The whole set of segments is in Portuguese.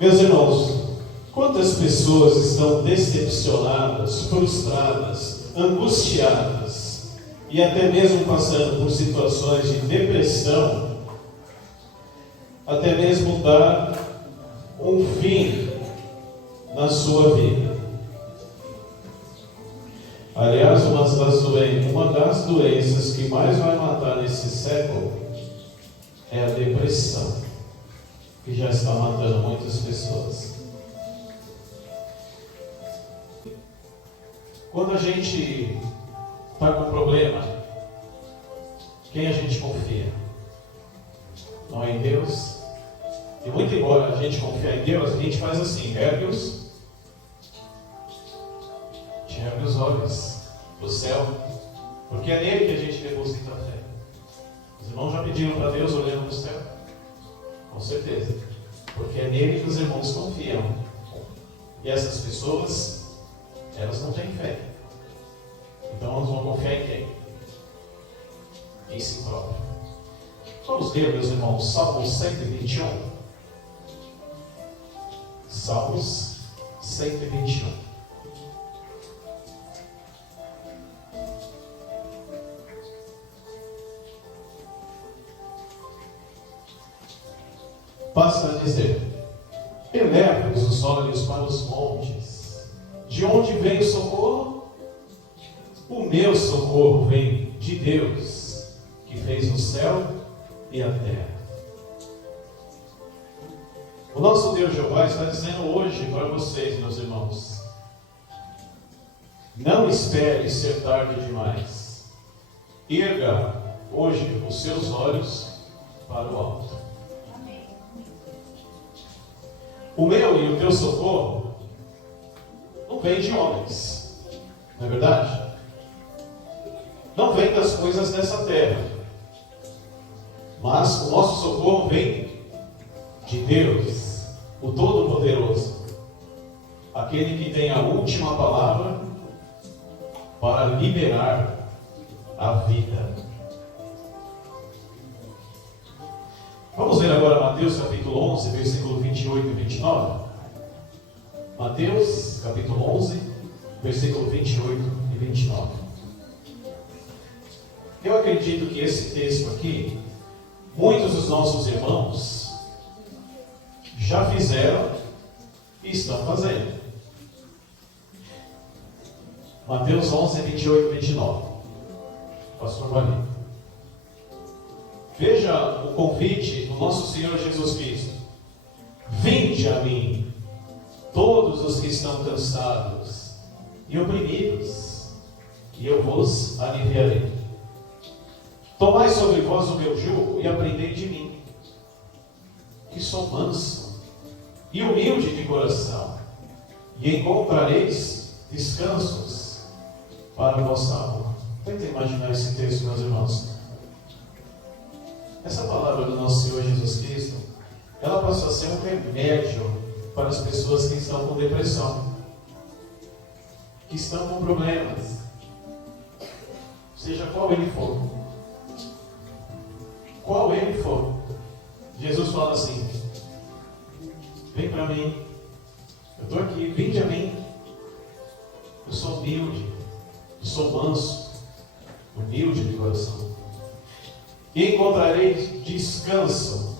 Meus irmãos, quantas pessoas estão decepcionadas, frustradas, angustiadas e até mesmo passando por situações de depressão, até mesmo dar um fim na sua vida. Aliás, uma das doenças que mais vai matar nesse século é a depressão, que já está matando muitas pessoas. Quando a gente está com problema, quem a gente confia? Não é em Deus? E muito embora a gente confie em Deus, a gente faz assim: ergue os olhos para o céu, porque é nele que a gente deposita a fé. Os irmãos já pediram para Deus olhando para o céu? Com certeza, porque é nele que os irmãos confiam. E essas pessoas, elas não têm fé. Então elas vão confiar em quem? Em si próprio. Vamos ler, meus irmãos, Salmos 121. Salmos 121. Basta dizer: eleva os olhos para os montes. De onde vem o socorro? O meu socorro vem de Deus, que fez o céu e a terra. O nosso Deus Jeová está dizendo hoje para vocês, meus irmãos: não espere ser tarde demais. Erga hoje os seus olhos para o alto. O meu e o teu socorro não vem de homens, não é verdade? Não vem das coisas dessa terra, mas o nosso socorro vem de Deus, o Todo-Poderoso, aquele que tem a última palavra para liberar a vida. Vamos ver agora Mateus capítulo 11, versículo 28 e 29. Mateus capítulo 11, versículo 28 e 29. Eu acredito que esse texto aqui, muitos dos nossos irmãos já fizeram e estão fazendo. Mateus 11, 28 e 29. Pastor Valim. Veja o convite do nosso Senhor Jesus Cristo: vinde a mim, todos os que estão cansados e oprimidos, e eu vos aliviarei. Tomai sobre vós o meu jugo e aprendei de mim, que sou manso e humilde de coração, e encontrareis descansos para a vossa alma. Tenta imaginar esse texto, meus irmãos. Essa palavra do nosso Senhor Jesus Cristo, ela passa a ser um remédio para as pessoas que estão com depressão, que estão com problemas, seja qual ele for. Qual ele for. Jesus fala assim: vem para mim, eu estou aqui, vinde a mim. Eu sou humilde, eu sou manso, humilde de coração, e encontrareis descanso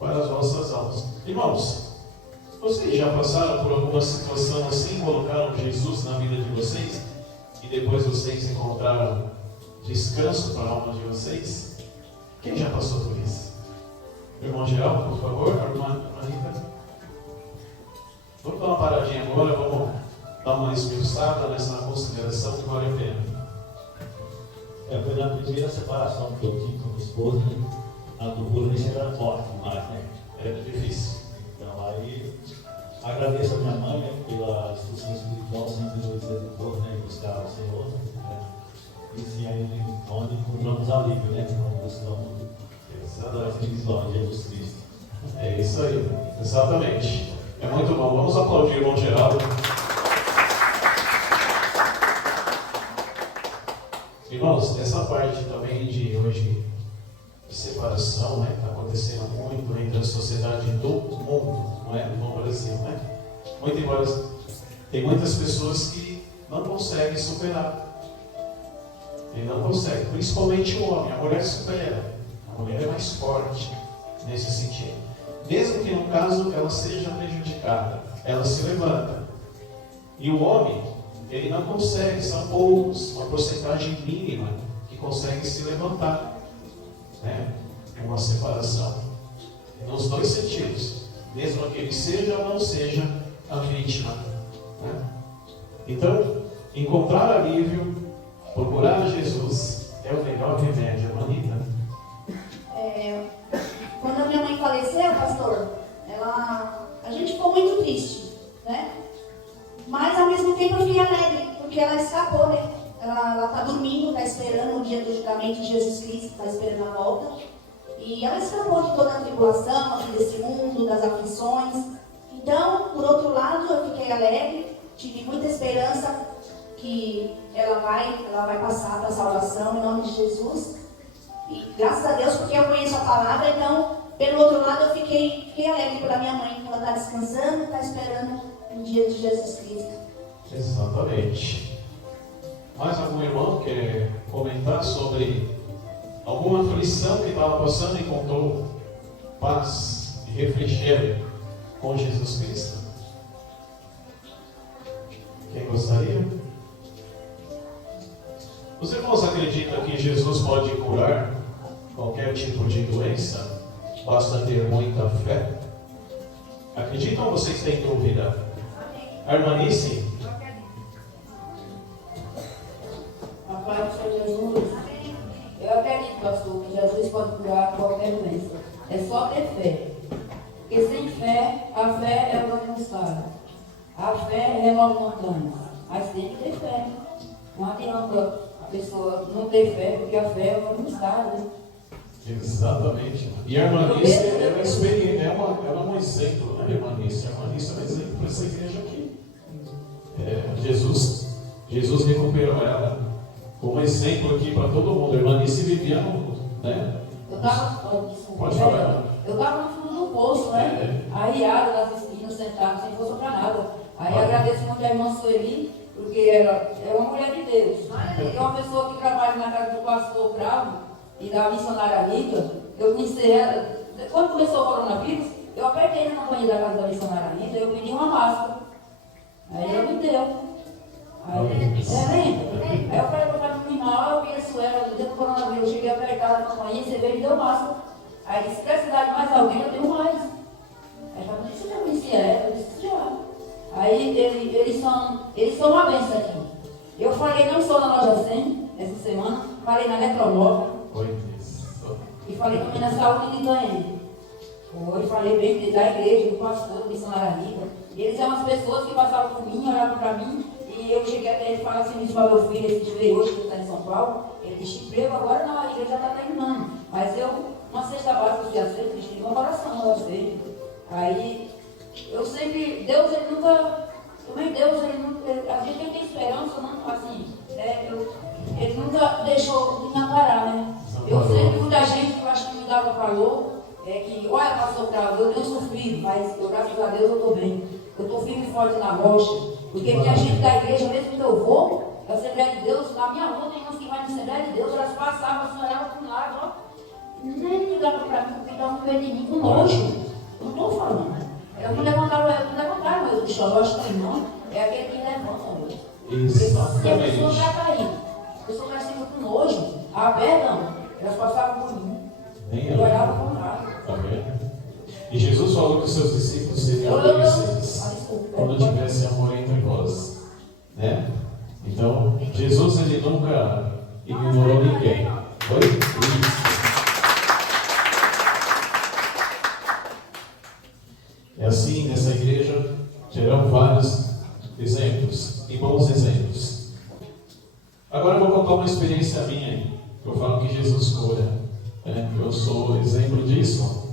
para as vossas almas. Irmãos, vocês já passaram por alguma situação assim, colocaram Jesus na vida de vocês, e depois vocês encontraram descanso para a alma de vocês? Quem já passou por isso? Irmão Geraldo, por favor, irmã Rita. Vamos dar uma paradinha agora, vamos dar uma esmiuçada nessa consideração que vale a pena. Foi na primeira separação que eu tive com a minha esposa, né? A do violência era forte demais, né? Era difícil. Então aí agradeço a minha mãe, né, pela instrução espiritual, sempre nos educou, né, em buscar o Senhor, né? E sim, aí onde encontramos alívio, né? Não buscamos a espiritual de Jesus Cristo. É isso aí, exatamente. É muito bom. Vamos aplaudir o irmão Geraldo. Irmãos, essa parte também de hoje separação, né? Está acontecendo muito entre a sociedade do mundo, não é? No Brasil, né? Muito embora tem muitas pessoas que não conseguem superar. E não conseguem, principalmente o homem. A mulher supera. A mulher é mais forte nesse sentido. Mesmo que no caso ela seja prejudicada, ela se levanta. E o homem, ele não consegue, são poucos, uma porcentagem mínima que consegue se levantar, né? Uma separação. Nos dois sentidos. Mesmo que ele seja ou não seja a vítima, né? Então, encontrar alívio, procurar Jesus é o melhor remédio, Manita. Quando a minha mãe faleceu, pastor, a gente ficou muito triste, né? Mas ao mesmo tempo eu fiquei alegre, porque ela escapou, né? Ela está dormindo, está esperando o dia do julgamento de Jesus Cristo, está esperando a volta. E ela escapou de toda a tribulação, aqui desse mundo, das aflições. Então, por outro lado, eu fiquei alegre, tive muita esperança que ela vai passar para a salvação em nome de Jesus. E graças a Deus, porque eu conheço a palavra, então, pelo outro lado, eu fiquei alegre pela minha mãe, que ela está descansando, está esperando o dia de Jesus Cristo. Exatamente. Mais algum irmão quer comentar sobre alguma aflição que estava passando e encontrou paz e refrigério com Jesus Cristo? Quem gostaria? Os irmãos acreditam que Jesus pode curar qualquer tipo de doença? Basta ter muita fé? Acreditam ou vocês têm dúvida? A irmã Nice? A paz do Senhor Jesus. Eu acredito, pastor, que Jesus pode curar qualquer doença. É só ter fé. Porque sem fé, a fé é o nome do estado. A fé remove montanhas. Mas tem que ter fé. Não adianta a pessoa não ter fé, porque a fé é o nome do estado. Exatamente. E a irmã Nice, ela é experiente, ela é um exemplo, né, irmã Nice? A irmã Nice é um exemplo para essa igreja aqui. Jesus recuperou ela como exemplo aqui para todo mundo. A irmã Nice vivia no, né? Pode falar. Eu estava no fundo do poço, né? Arriado nas esquinas, sentado, sem força para nada. Aí agradeço muito a irmã Sueli, porque ela é uma mulher de Deus. É uma pessoa que trabalha na casa do pastor Bravo e da missionária Anitta. Eu conheci ela. Quando começou o coronavírus, eu apertei na campanha da casa da missionária Anitta e eu pedi uma máscara. Aí ela me deu. Aí eu falei para o irmão, eu conheço ela, no dia do coronavírus, eu cheguei a apertar na campanha, você veio e me deu máscara. Aí disse, se precisar de mais alguém, eu tenho mais. Aí eu falei, você já conhecia ela? Eu disse, já. Aí eles são uma bênção aqui. Eu falei não só na loja 100, essa semana, falei na Metronova. E falei também na saúde de Itanhaém. Falei bem da igreja, do pastor, do missionário Anitta. Eles são as pessoas que passavam por mim, olhavam para mim. E eu cheguei até ele e falei assim, para meu filho, esse veio hoje, que está em São Paulo. Ele disse, emprego agora não, a igreja já está terminando. Mas uma cesta básica eu fui aceito, eles tinham uma oração, eu aceito. Aí, eu sempre, Deus, ele nunca, também Deus, ele nunca, a gente tem esperança, não, assim, ele nunca deixou de me amparar, né? Eu sei que muita gente que eu acho que me dava valor, que, olha, pastor Cravo, eu tenho sofrido, mas eu, graças a Deus, eu estou bem. Eu estou firme e forte na rocha. Porque minha gente da igreja, mesmo que eu vou, a Assembleia de Deus, na minha rua tem umas que vai na Assembleia de Deus, elas passavam, assim, olhavam para um lado, ó, nem ligavam para mim, porque estavam com de mim, com nojo. Não estou falando. Eu não levantava meu bicho, eu acho que o irmão é aquele que levanta, meu. Porque a pessoa vai cair. A pessoa vai ser com nojo. A perdão, elas passavam por mim. Eu olhava para um lado. E Jesus falou que os seus discípulos seriam adolescentes quando tivesse amor entre vós, né? Então, Jesus, ele nunca ignorou ninguém. Foi isso. É assim, nessa igreja terão vários exemplos e bons exemplos. Agora eu vou contar uma experiência minha. Eu falo que Jesus cura, né? Eu sou exemplo disso.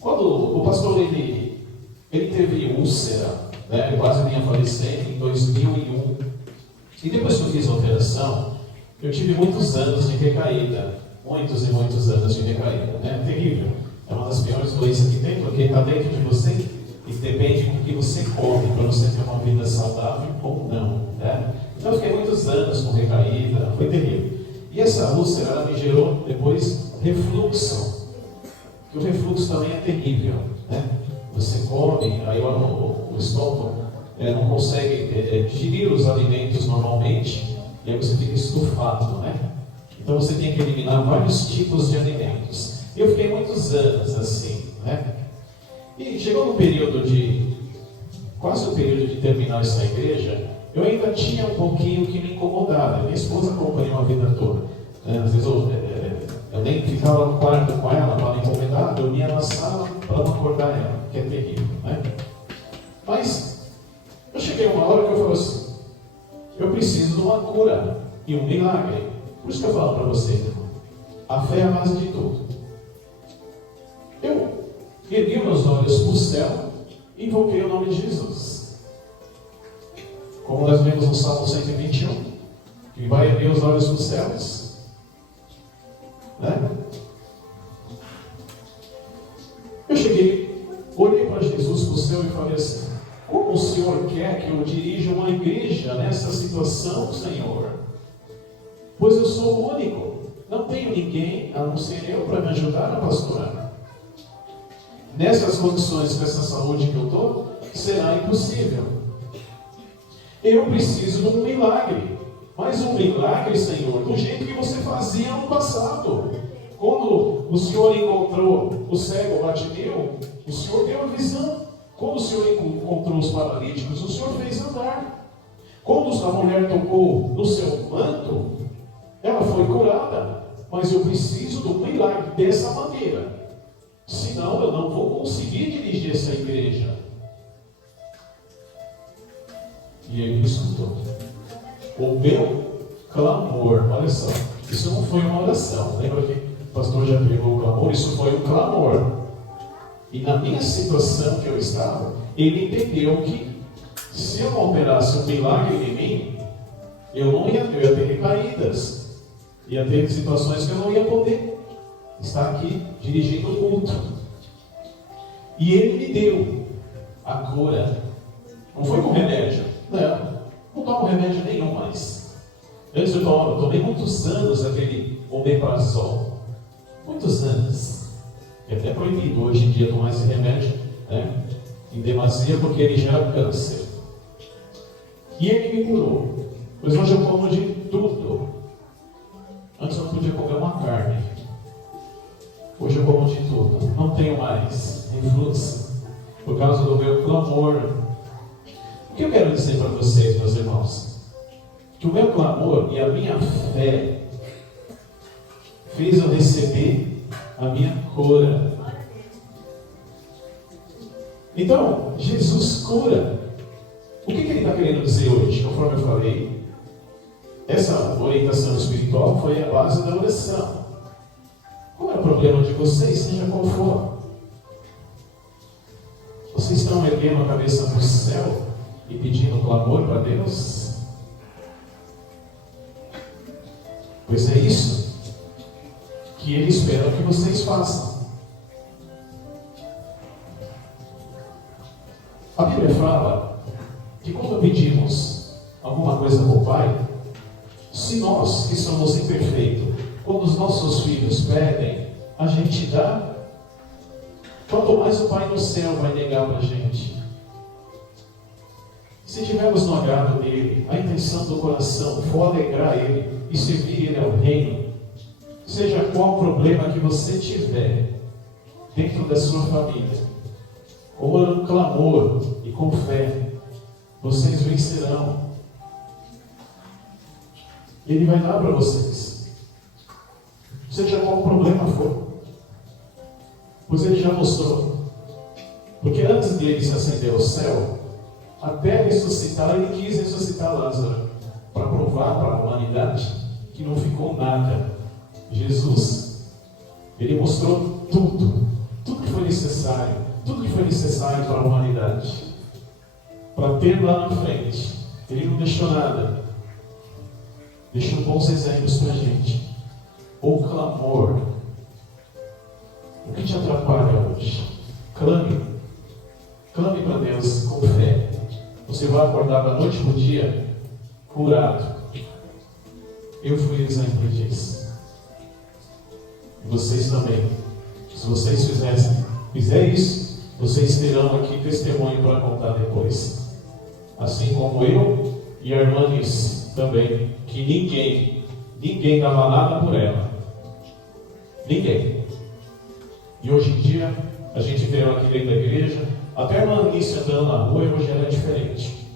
Quando o pastor ele teve úlcera, né? Quase vinha falecer em 2001. E depois que eu fiz a operação, eu tive muitos anos de recaída. muitos e muitos anos de recaída. É terrível. É uma das piores doenças que tem, porque está dentro de você e depende do que você come para você ter uma vida saudável ou não. Né? Então eu fiquei muitos anos com recaída, foi terrível. E essa úlcera ela me gerou depois refluxo. Que o refluxo também é terrível. Né? Você come, aí o estômago não consegue digerir os alimentos normalmente, e aí você fica estufado, né? Então você tem que eliminar vários tipos de alimentos. Eu fiquei muitos anos assim, né? E chegou no período quase o período de terminar essa igreja, eu ainda tinha um pouquinho que me incomodava. Minha esposa acompanhou a vida toda. Às vezes eu nem ficava no quarto com ela para me incomodar, eu ia na sala para não acordar ela, que é terrível, né? Mas eu cheguei uma hora que eu falei assim, eu preciso de uma cura e um milagre. Por isso que eu falo para você, a fé é a base de tudo. Eu ergui meus olhos para o céu e invoquei o nome de Jesus. Como nós vemos no Salmo 121, que vai erguer os olhos para os céus. Né? Eu cheguei, olhei para Jesus, para o céu e falei assim, como o Senhor quer que eu dirija uma igreja nessa situação, Senhor? Pois eu sou o único, não tenho ninguém a não ser eu para me ajudar a pastorar. Nessas condições, com essa saúde que eu estou, será impossível. Eu preciso de um milagre, mas um milagre, Senhor, do jeito que você fazia no passado. Quando o Senhor encontrou o cego Bartimeu, o Senhor deu a visão. Quando o Senhor encontrou os paralíticos, o Senhor fez andar. Quando a mulher tocou no seu manto, ela foi curada. Mas eu preciso do milagre dessa maneira. Senão eu não vou conseguir dirigir essa igreja. E ele me escutou. O meu clamor, olha só, isso não foi uma oração. Lembra que o pastor já pegou o clamor? Isso foi um clamor. E na minha situação que eu estava, ele entendeu que se eu não operasse um milagre em mim, eu ia ter recaídas, ia ter situações que eu não ia poder estar aqui dirigindo o culto. E ele me deu a cura. Não foi com remédio. Não tomo remédio nenhum mais. Antes eu tomei muitos anos aquele omeprazol. Muitos anos. É até proibido hoje em dia tomar esse remédio, né? Em demasia, porque ele gera câncer. E ele me curou. Pois hoje eu como de tudo. Antes eu não podia comer uma carne. Hoje eu como de tudo. Não tenho mais refluxo por causa do meu clamor. O que eu quero dizer para vocês, meus irmãos? Que o meu clamor e a minha fé fez eu receber a minha cura. Então, Jesus cura. O que ele está querendo dizer hoje? Conforme eu falei, essa orientação espiritual foi a base da oração. Qual é o problema de vocês, seja qual for? Vocês estão erguendo a cabeça para o céu e pedindo clamor para Deus? Pois é isso que Ele espera que vocês façam. A Bíblia fala que quando pedimos alguma coisa para o Pai, se nós que somos imperfeitos, quando os nossos filhos pedem, a gente dá, quanto mais o Pai no céu vai negar para a gente. Se tivermos no agrado dele, a intenção do coração for alegrar Ele e servir Ele ao reino, seja qual problema que você tiver dentro da sua família, orando clamor e com fé, vocês vencerão. Ele vai dar para vocês, seja qual problema for, pois Ele já mostrou. Porque antes dele se ascender ao céu, até ressuscitar, Ele quis ressuscitar Lázaro, para provar para a humanidade que não ficou nada. Jesus, Ele mostrou tudo que foi necessário, tudo que foi necessário para a humanidade, para ter lá na frente. Ele não deixou nada, deixou bons exemplos para a gente. ou clamor? O que te atrapalha hoje? Clame. Clame para Deus com fé. Você vai acordar da noite para o dia curado. Eu fui exemplo disso. E vocês também. Se vocês fizer isso, vocês terão aqui testemunho para contar depois. Assim como eu e a irmã disse também, que ninguém dava nada por ela. Ninguém. E hoje em dia, a gente vê ela aqui dentro da igreja, até a irmã Anice andando na rua, e hoje ela é diferente.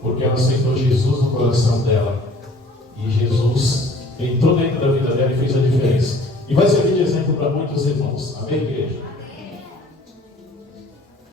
Porque ela aceitou Jesus no coração dela. E Jesus entrou dentro da vida dela e fez a diferença. E vai servir de exemplo para muitos irmãos. Amém, igreja?